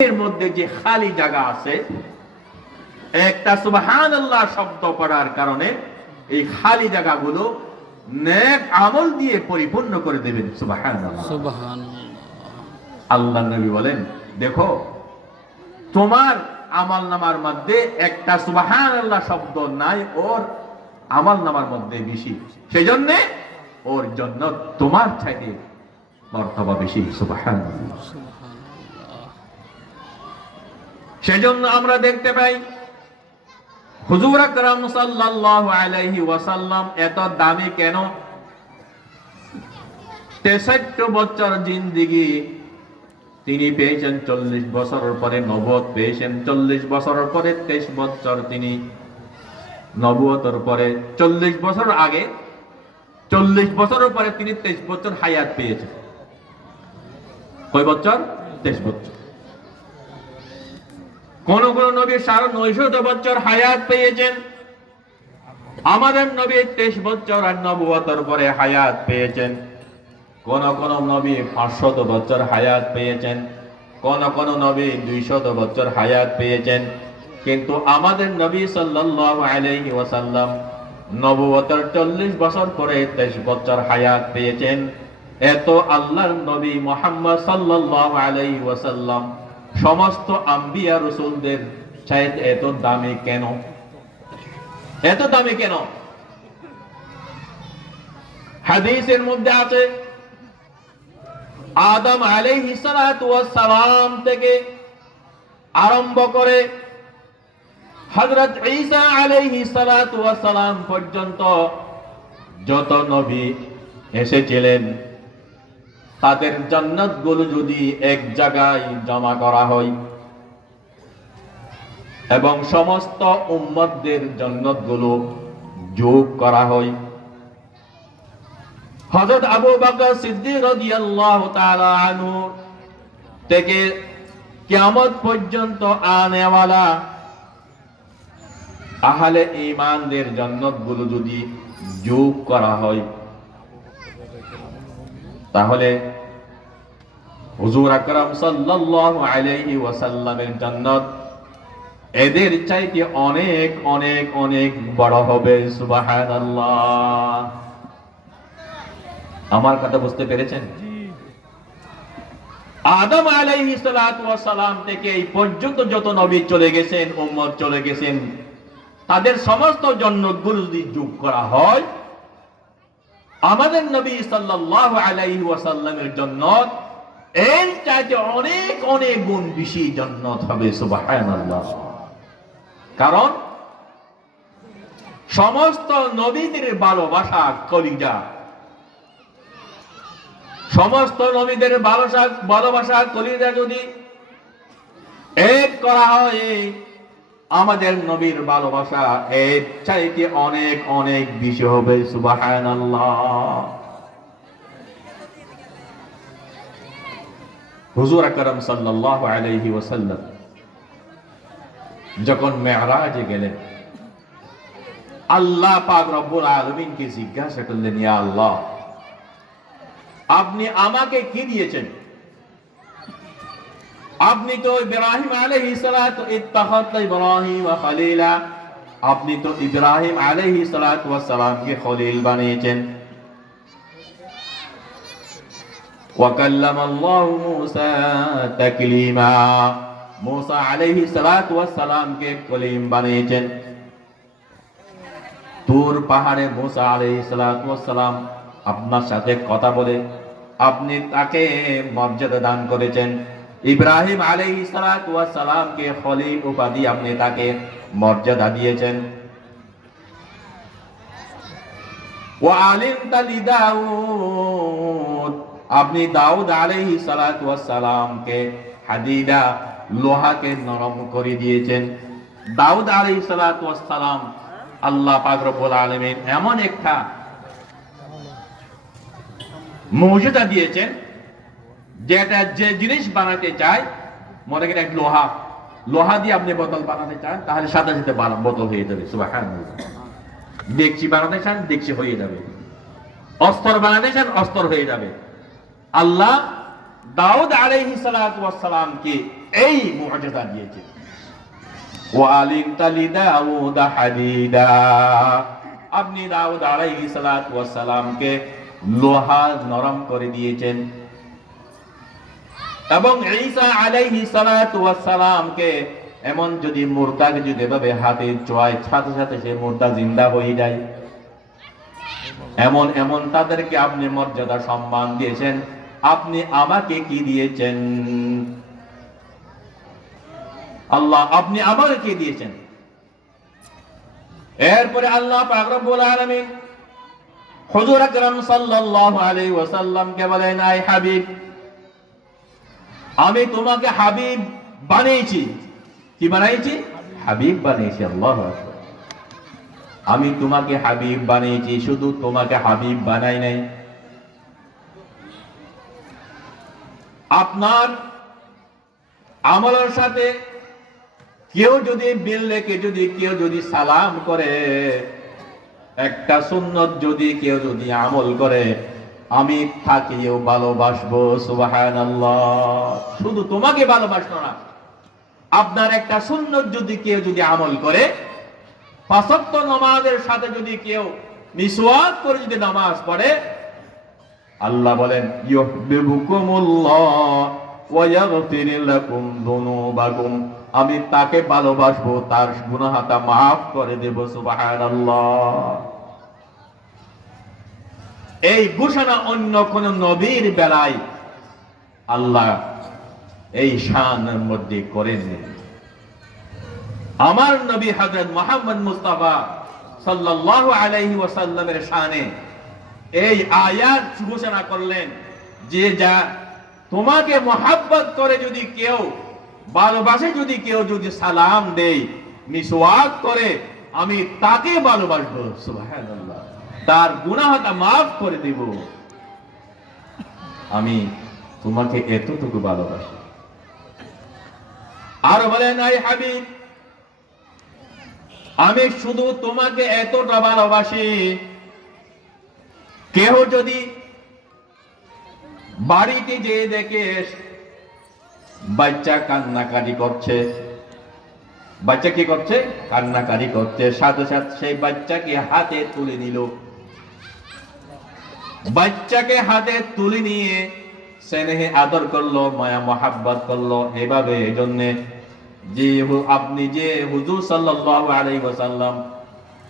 এর মধ্যে যে খালি জায়গা আছে একটা সুবহান আল্লাহ শব্দ পড়ার কারণে এই খালি জায়গাগুলো নেক আমল দিয়ে পরিপূর্ণ করে দেবেন সুবহান আল্লাহ নবী বলেন দেখো তোমার আমল নামার মধ্যে একটা সুবহান আল্লাহ শব্দ নাই ওর আমল নামার মধ্যে বেশি। সেই জন্যে ওর জন্য তোমার চাইতে মর্তবা বেশি সুবহান সেজন্য আমরা দেখতে পাই, হুজুর আকরাম সাল্লাল্লাহু আলাইহি ওয়াসাল্লাম এত দামি কেন? তেষট্টি বছর জিন্দিগি তিনি পেয়েছেন চল্লিশ বছরের পরে নবদ পেয়েছেন চল্লিশ বছরের পরে তেইশ বছর তিনি নবুয়তর পরে চল্লিশ বছর আগে, চল্লিশ বছরের পরে তিনি তেইশ বছর হায়াত পেয়েছেন। কয় বছর? তেইশ বছর। কোন কোন নবী সাড়ে নয়শত বছর হায়াত পেয়েছেন। আমাদের নবী তেইশ বছর আর নবুয়তর পরে হায়াত পেয়েছেন। কোন কোন নবী পাঁচশত বছর হায়াত পেয়েছেন। কোন কোন নবী দুইশত বছর হায়াত পেয়েছেন। কিন্তু আমাদের নবী সাল্লাল্লাহু আলাইহি ওয়াসাল্লাম নবুয়তর চল্লিশ বছর পরে তেইশ বছর হায়াত পেয়েছেন। এত আল্লাহর নবী মোহাম্মদ সাল্লাল্লাহু আলাইহি ওয়াসাল্লাম সমস্ত আম্বিয়া রসুলদের চাইতে এত দামি কেন? এত দামি কেন? হাদিসের মধ্যে আছে, আদম আলাইহিস সালাতু ওয়াস সালাম থেকে আরম্ভ করে হযরত ঈসা আলাইহিস সালাতু ওয়াস সালাম পর্যন্ত যত নবী এসেছিলেন। তাদের জান্নাতগুলো যদি এক জায়গায় জমা করা হয় এবং সমস্ত উম্মতদের জান্নাতগুলো যোগ করা হয়। হযরত আবু বকর সিদ্দিক রাদিয়াল্লাহু তাআলা আনহু থেকে কিয়ামত পর্যন্ত আনেওয়ালা আহলে ঈমানদের জান্নাতগুলো যদি যোগ করা হয়, তাহলে হুজুর আকরাম সাল্লাল্লাহু আলাইহি ওয়াসাল্লামের জান্নাত। এদের চাইতে অনেক অনেক অনেক বড় হবে, সুবহানাল্লাহ। আমার কথা বুঝতে পেরেছেন? আদম আলাইহি সালাম থেকে এই পর্যন্ত যত নবী চলে গেছেন, উম্মত চলে গেছেন, তাদের সমস্ত জন্মগুলো যদি যোগ করা হয়। আমাদের নবী সাল্লাল্লাহু আলাইহি ওয়াসাল্লামের জান্নাত এর চাইতে অনেক অনেক গুণ বেশি জান্নাত হবে, সুবহানাল্লাহ। কারণ সমস্ত নবীদের ভালোবাসা কলিজা। সমস্ত নবীদের ভালোবাসা ভালোবাসা কলিজা যদি এক করা হয়, আমাদের নবীর ভালোবাসা এর চাইতে অনেক অনেক বেশি হবে, সুবহানাল্লাহ। হুজুর আকরাম সাল্লাল্লাহু আলাইহি ওয়াসাল্লাম যখন মেরাজে গেলেন আল্লাহ পাক রব্বুল আলামিনকে জিজ্ঞাসা করলেন ইয়া আল্লাহ আপনি আমাকে কি দিয়েছেন আপনি তো ইব্রাহিম আলাইহিস সালাতু ইত্তাখাত ইব্রাহিম ওয়া খলিলা আপনি তো ইব্রাহিম আলাইহিস সালাতু ওয়াস সালামকে খলিল বানিয়েছেন কাল্লামা আল্লাহু মূসা তাকলিমা। মূসা আলাইহিস সালাতু ওয়াস সালামকে কলিম বানিয়েছেন। তুর পাহাড়ে মূসা আলাইহিস সালাতু ওয়াস সালাম আপনার সাথে কথা বলে আপনি তাকে মর্যাদা দান করেছেন। ইব্রাহিম আলাইহি সালাতু ওয়াস সালামকে খলিল উপাধি আপনি তাকে মর্যাদা দিয়েছেন। ওয়া আলিমতা লিদাউদ আপনি দাউদ আলাইহি সালাতু ওয়াস সালামকে হাদিদা লোহাকে নরম করে দিয়েছেন। দাউদ আলাইহি সালাতু ওয়াস সালাম আল্লাহ পাক রব্বুল আলামিন এমন একটা মৌজুদা দিয়েছেন, যেটা যে জিনিস বানাতে চায়, মনে করেন এক লোহা। লোহা দিয়ে আপনি বোতল বানাতে চান, তাহলে সাথে সাথে বোতল হয়ে যাবে দেখছি বানাতে চান দেখছি হয়ে যাবে। অস্তর বানাতে চান, অস্তর হয়ে যাবে। আল্লাহ দাউদ আলাইহিস সালাতু ওয়াস সালামকে এই মুআজিজা দিয়েছেন ওয়ালিনতা লিদাউদ হাদিদা। আপনি দাউদ আলাইহিস সালাতু ওয়াস সালামকে লোহা নরম করে দিয়েছেন। এবং ঈসা আলাইহি সালাতু ওয়াস সালামকে এমন যদি মুর্দাকে যদি এভাবে হাতে চোয়ায়, সাথে সাথে সে মুর্দা জিন্দা হয়ে যায়। এমন এমন তাদেরকে আপনি মর্যাদা সম্মান দিয়েছেন। আপনি আমাকে কি দিয়েছেন? আল্লাহ, আপনি আমাকে কি দিয়েছেন? এরপরে আল্লাহ ওয়াসাল্লামকে বলেন, আই হাবিব, আমি তোমাকে হাবিব বানিয়েছি। কি বানিয়েছি? হাবিব বানিয়েছি, আল্লাহু আমি তোমাকে হাবিব বানিয়েছি, শুধু তোমাকে হাবিব বানাই নাই। আপনার আমলের সাথে কেউ যদি বিল রেখে যদি কেউ যদি সালাম করে, একটা সুন্নত যদি কেউ যদি আমল করে, আমি থাকিও ভালোবাসবো শুধু তোমাকে ভালোবাসবো না, আপনার একটা সুন্নত যদি কেউ যদি আমল করে, পাঁচক্ত নামাজের সাথে যদি কেউ মিসওয়াক করে যদি নামাজ পড়ে আল্লাহ বলেন আমি তাকে ভালোবাসবো, তার গুনাহটা মাফ করে দেব এই ঘোষণা অন্য কোন নবীর বেলায় আল্লাহ এই শানের মধ্যে করেননি আমার নবী হযরত মুহাম্মদ মুস্তাফা সাল্লাল্লাহু আলাইহি ওয়াসাল্লামের শানে এই আয়াত ঘোষণা করলেন যে যা তোমাকে মোহাব্বত করে যদি কেউ, ভালোবাসে যদি কেউ যদি সালাম দেয়, মিসওয়াক করে, আমি তাকে ভালোবাসবো তার গুনাহটা মাফ করে দেব। আমি তোমাকে এতটুকু ভালোবাসি। আর বলেন, আই হাবিব, আমি শুধু তোমাকে এতটা ভালোবাসি কেহ যদি বাড়িতে যে দেখে বাচ্চা কান্নাকারি করছে, বাচ্চা কি করছে? কান্নাকারি করছে। সাথে সাথে সেই বাচ্চাকে হাতে তুলে নিল। বাচ্চাকে হাতে তুলে নিয়ে স্নেহে আদর করল, মায়া মহাব্বত করল। এভাবে এই জন্যে যে আপনি যে হুজুর সাল্লাল্লাহু আলাইহি ওয়াসাল্লাম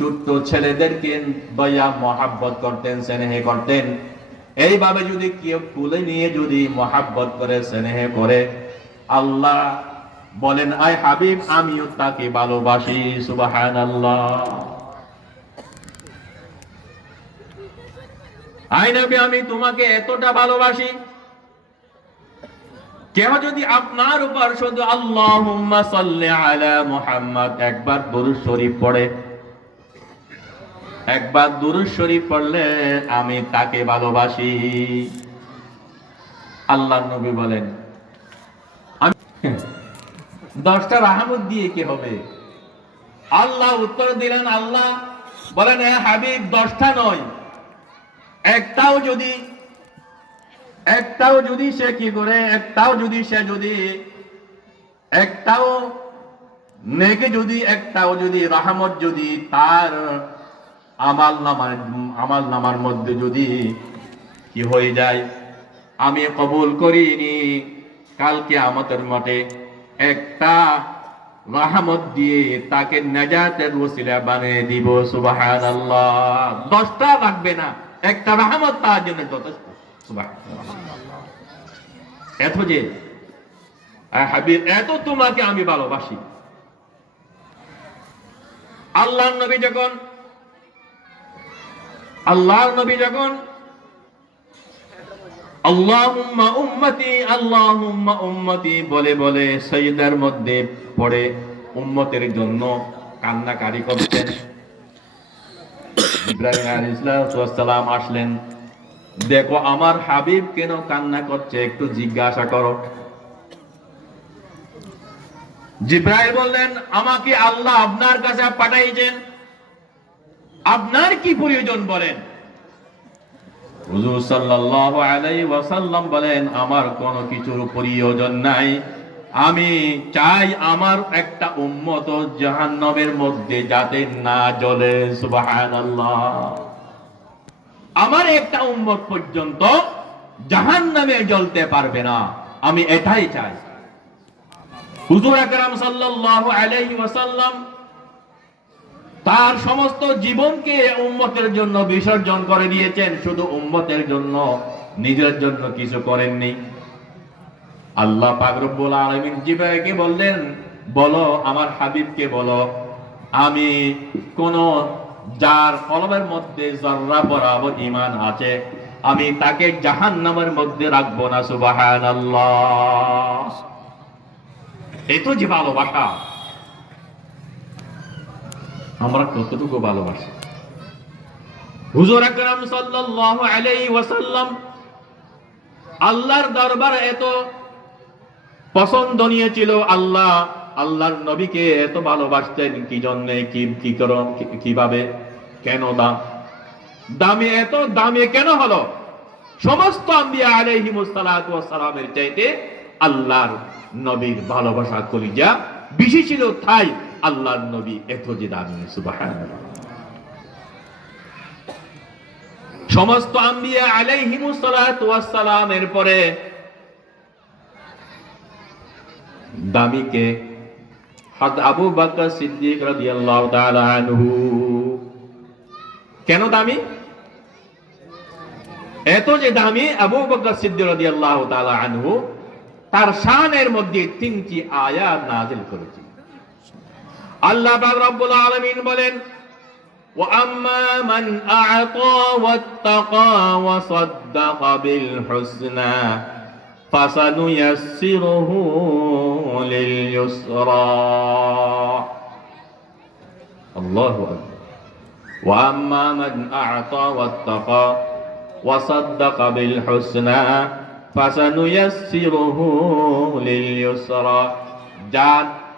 ছোট্ট ছেলেদেরকে দয়া, মহাব্বত করতেন, স্নেহে করতেন। এইভাবে যদি কেউ তুলে নিয়ে যদি মহাব্বত করে, স্নেহে করে, আল্লাহ বলেন আই হাবিব, আমিও তাকে ভালোবাসি, সুবহানাল্লাহ। আই নবী, আমি তোমাকে এতটা ভালোবাসি। কেউ যদি আপনার উপর শুধু আল্লাহ সাল্লি আলা মুহাম্মদ একবার দরুদ শরীফ পড়ে একবার দুরুদ শরীফ পড়লে আমি তাকে ভালোবাসি? আল্লাহ নবী বলেন দশটা রাহমত দিয়ে কি হবে? আল্লাহ উত্তর দিলেন, আল্লাহ বলেন, এ হাবিব, দশটা নয়। একটাও যদি একটাও যদি সে কি করে, একটাও যদি সে যদি, একটাও নেকে যদি, একটাও যদি, রাহমত যদি, তার আমাল নামার আমাল নামার মধ্যে যদি কি হয়ে যায়, আমি কবুল করিনি। কালকে আমাদের মতে একটা রাহমত দিয়ে তাকে নাজাতের ওসিলা বানিয়ে দিব, সুবহানাল্লাহ। দশটা লাগবে না, একটা রাহমত তার জন্য যথেষ্ট এত যে হাবিব, এত তোমাকে আমি ভালোবাসি। আল্লাহ নবী যখন আল্লাহ নবী যখন, আল্লাহুম্মা উম্মতি আল্লাহুম্মা উম্মতি বলে বলে মধ্যে পড়ে উম্মতের জন্য কান্নাকারি করতেন। ইব্রাহিম আসলেন, দেখো, আমার হাবিব কেন কান্না করছে, একটু জিজ্ঞাসা করো। জিব্রাইল বললেন, আমাকে আল্লাহ আপনার কাছে পাঠাইছেন আপনার কি প্রয়োজন বলেন? বলেন, আমার কোনো কিছুর প্রয়োজন নাই। আমি চাই আমার একটা উম্মত জাহান্নবের মধ্যে যাতে না জ্বলে। আমার একটা উম্মত পর্যন্ত জাহান্নামে জ্বলতে পারবে না। আমি এটাই চাই। হুজুর আকরাম সাল্লাল্লাহু আলাইহি ওয়াসাল্লাম তার সমস্ত জীবনকে উম্মতের জন্য বিসর্জন করে দিয়েছেন। শুধু উম্মতের জন্য, নিজের জন্য কিছু করেননি। আল্লাহ পাক রব্বুল আলামিন জিবরাইলকে বললেন, বলো, আমার হাবিবকে বলো, আমি কোন যার কলমের মধ্যে জর্রা বরাবর ঈমান আছে, আমি তাকে জাহান্নামের মধ্যে রাখব না, সুবহানাল্লাহ। এই তো যে ভালোবাসা। আমরা কতটুকু ভালোবাসি। হুজুর আকরাম সাল্লাল্লাহু আলাইহি ওয়াসাল্লাম আল্লাহর দরবার এত পছন্দনীয় ছিল আল্লাহ, আল্লাহর নবীকে এত ভালোবাসতেন, কি জন্যে, কি কি করম কীভাবে, কেন দাম? দামে এত, দামে কেন হলো? সমস্ত আম্বিয়া আলাইহি সালামের চাইতে আল্লাহর নবীর ভালোবাসা কলিজা বেশি ছিল, তাই আল্লাহর নবী এত যে দামি সমস্ত আম্বিয়া আলাইহি মুসালাতু সালামের পরে দামিকে হযরত আবু বকর সিদ্দিক রাদিয়াল্লাহু তাআলা আনহু। কেন দামি? এত যে দামি আবু বকর সিদ্দিক রাদিয়াল্লাহু তাআলা আনহু, তার শানের মধ্যে তিনটি আয়াত নাজিল করেছে। আল্লাহ পাক রব্বুল আলামিন বলেন وأما من أعطى واتقى وصدق بالحسنى فسنيسره لليسرى الله أكبر وأما من أعطى واتقى وصدق بالحسنى فسنيسره لليسرى যার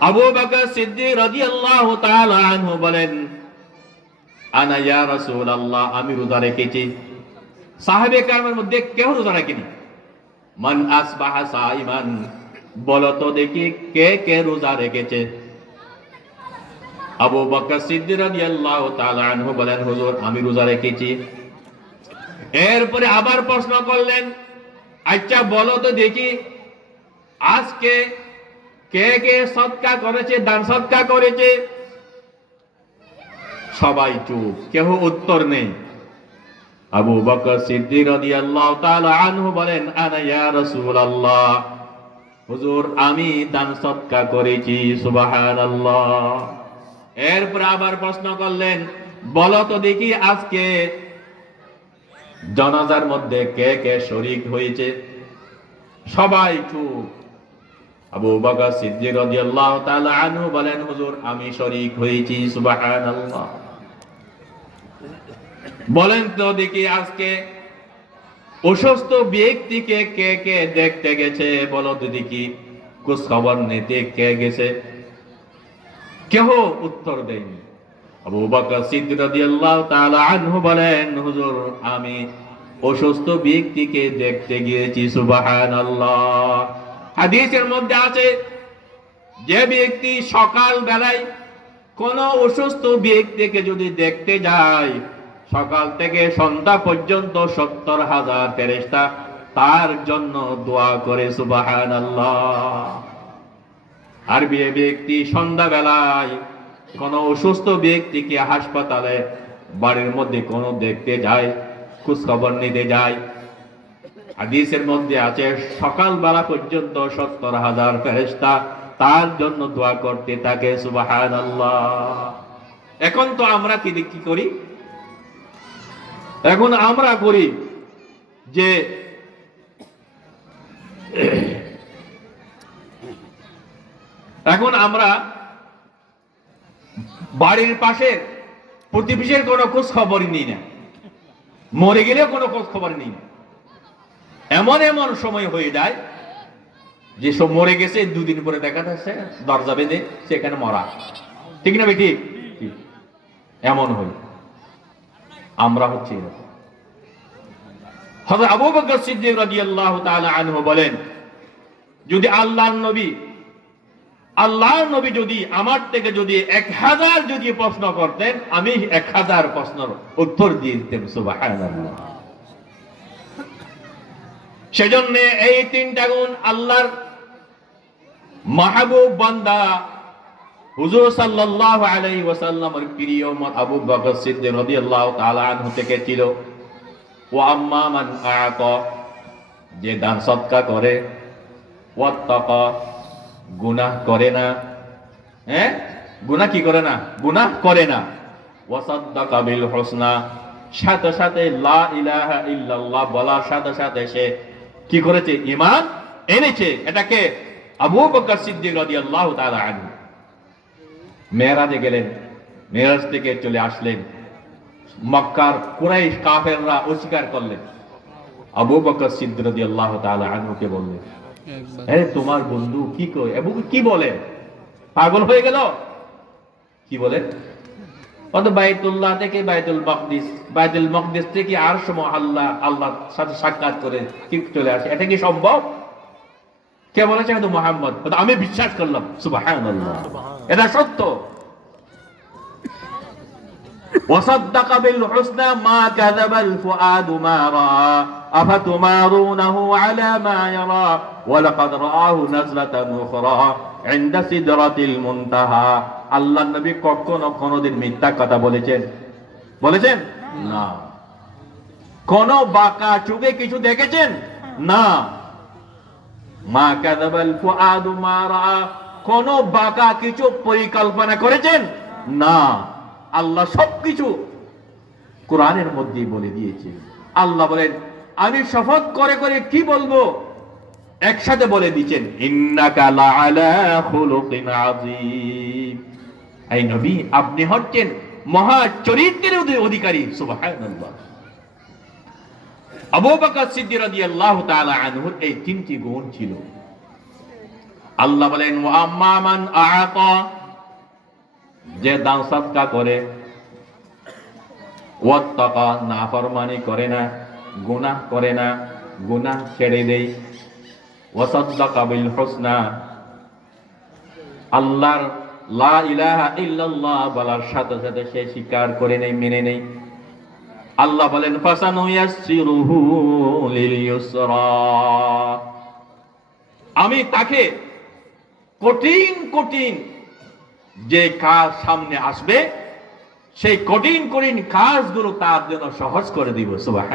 আবু বকর সিদ্দিক রাদিয়াল্লাহু তাআলা আনহু বলেন, আনা ইয়া রাসূলুল্লাহ, আমি রোজা রেখেছি। সাহাবে কারমের মধ্যে কেউ রোজা রাখেনি? মান আসবাহা সাইমান বলো তো দেখি কে কে রোজা রেখেছে? আবু বকর সিদ্দিক রাদিয়াল্লাহু তাআলা আনহু বলেন, হুজুর, আমি রোজা রেখেছি। এরপরে আবার প্রশ্ন করলেন আচ্ছা বলো তো দেখি আজকে কে কে সৎকা করেছে, দান সৎকা করেছে? সবাই চুপ কেউ উত্তর নেই। আবু বকর সিদ্দিক রাদিয়াল্লাহু তাআলা আনহু বলেন, আনা ইয়া হুজুর, আমি দান সৎকা করেছি, সুবহানাল্লাহ। এরপর আবার প্রশ্ন করলেন, বলো তো দেখি আজকে জনাজার মধ্যে কে কে শরিক হয়েছে? সবাই চুপ আবু সিদ্দিক রাদিয়াল্লাহু তাআলা আনহু বলেন, হুজুর, আমি শরীক হয়েছি, সুবহানাল্লাহ। বলেন তো দেখি আজকে অসুস্থ ব্যক্তিকে কে কে দেখতে গেছে? বলো তো দেখি খবর নিতে কে গেছে? কেহ উত্তর দেয়নি। আবু বকর সিদ্দিক রাদিয়াল্লাহু তাআলা আনহু বলেন, হুজুর, আমি অসুস্থ ব্যক্তিকে দেখতে গিয়েছি, সুবহানাল্লাহ। হাদিসের মধ্যে আছে, যে ব্যক্তি সকাল বেলায় কোন অসুস্থ ব্যক্তিকে যদি দেখতে যায়, সকাল থেকে সন্ধ্যা পর্যন্ত সত্তর হাজার ফেরেশতা তার জন্য দোয়া করে সুবহানাল্লাহ। আর বিয়ে ব্যক্তি সন্ধ্যা বেলায় কোন অসুস্থ ব্যক্তিকে হাসপাতালে বাড়ির মধ্যে কোনো দেখতে যায় খোঁজ খবর নিতে যায় হাদিসের মধ্যে আছে সকাল বেলা পর্যন্ত সত্তর হাজার ফেরেশতা তার জন্য দোয়া করতে থাকে, সুবহানাল্লাহ। এখন তো আমরা কি কি করি? এখন আমরা করি যে এখন আমরা বাড়ির পাশে প্রতিবেশীর কোনো খোঁজ খবরই নিই না। মরে গেলেও কোনো খোঁজ খবর নিই না। এমন এমন সময় হয়ে যায় যে সব মরে গেছে, দুদিন পরে দেখা যাচ্ছে, দরজা বেঁধে সেখানে মরা। ঠিক না বেটি? এমন হই আমরা হচ্ছে হযরত আবু বকর সিদ্দিক রাদিয়াল্লাহু তাআলা আনহু বলেন, যদি আল্লাহর নবী আল্লাহর নবী যদি আমার থেকে যদি এক হাজার যদি প্রশ্ন করতেন, আমি এক হাজার প্রশ্নের উত্তর দিয়ে দিতাম সুবহানাল্লাহ। সেজন্য এই তিনটা গুণ আল্লাহর মাহবুব বান্দা হুজুর সাল্লাল্লাহু আলাইহি ওয়াসাল্লামের প্রিয় মত আবু বকর সিদ্দিক রাদিয়াল্লাহু তাআলা আনহু থেকে ছিল। ও আম্মা মান আতা, যে দান সদকা করে। ওয়াত্তাকা, গুনাহ করে না। হ্যাঁ? গুনাহ কি করে না? গুনাহ করে না। ওয়াসাদ্দাকা বিল হুসনা, সাথে সাথে লা ইলাহা ইল্লাল্লাহ বলার সাথে সাথে সে কি করেছে? ঈমান এনেছে। এটাকে আবু বকর সিদ্দিক রাদিয়াল্লাহু তাআলা আনহু মেরাজে গেলেন মেরাজ থেকে চলে আসলেন। মক্কার কুরাইশ কাফেররা অস্বীকার করলেন। আবু বকর সিদ্দিক রাদিয়াল্লাহু তাআলা আনহুকে বললেন আরে তোমার বন্ধু কি কই এবং কি বলে? পাগল হয়ে গেল? কি বলে? অত বাইতুল্লাহ থেকে বাইতুল মকদিস বাইতুল মকদিস থেকে আর সময় আল্লাহ আল্লাহর সাথে সাক্ষাৎ করে কি চলে আসে এটা কি সম্ভব কে বলেছে কিন্তু মোহাম্মদ বলে, আমি বিশ্বাস করলাম সুবহানাল্লাহ এটা সত্য وصدق بالحسنى ما كذب الفؤاد ما رأى أفتمارونه على ما يرى ولقد رآه نزلة أخرى عند سدرة المنتهى আল্লাহ নবী কখনো কোনোদিন মিথ্যা কথা বলেছেন বলেছেন না কোন বাঁকা চোখে কিছু দেখেছেন না মা কাযাবাল ফুআদু মা রাআ কোন বাঁকা কিছু পরিকল্পনা করেছেন না আল্লাহ সবকিছু কোরআনের মধ্যেই বলে দিয়েছে আল্লাহ বলেন আমি শপথ করে করে কি বলব? একসাথে বলে দিচ্ছেন এই নবী, আপনি হচ্ছেন মহা চরিত্রের অধি- অধিকারী, সুবহানাল্লাহ। আবু বকর সিদ্দিক রাদিয়াল্লাহু তাআলা আনহুর এই তিনটি গুণ ছিল। আল্লাহ বলেন, ওয়া আম্মা যে দান সদকা করে, ওয়াত্তাকা, নাফরমানি করে না। গুনাহ করে না, গুনাহ ছেড়ে দেয় ওয়াসাদ্দাকা বিল হুসনা আল্লাহর লা ইলাহা ইল্লাল্লাহ বলার সাথে সাথে সে স্বীকার করে নেই, মেনে নেই। আল্লাহ বলেন, ফাসানু ইয়াসসিরুহু লিল ইউসরা আমি তাকে কঠিন কঠিন যে কাজ সামনে আসবে, সেই কঠিন কঠিন কাজগুলো তার জন্য সহজ করে দিব সুবাহ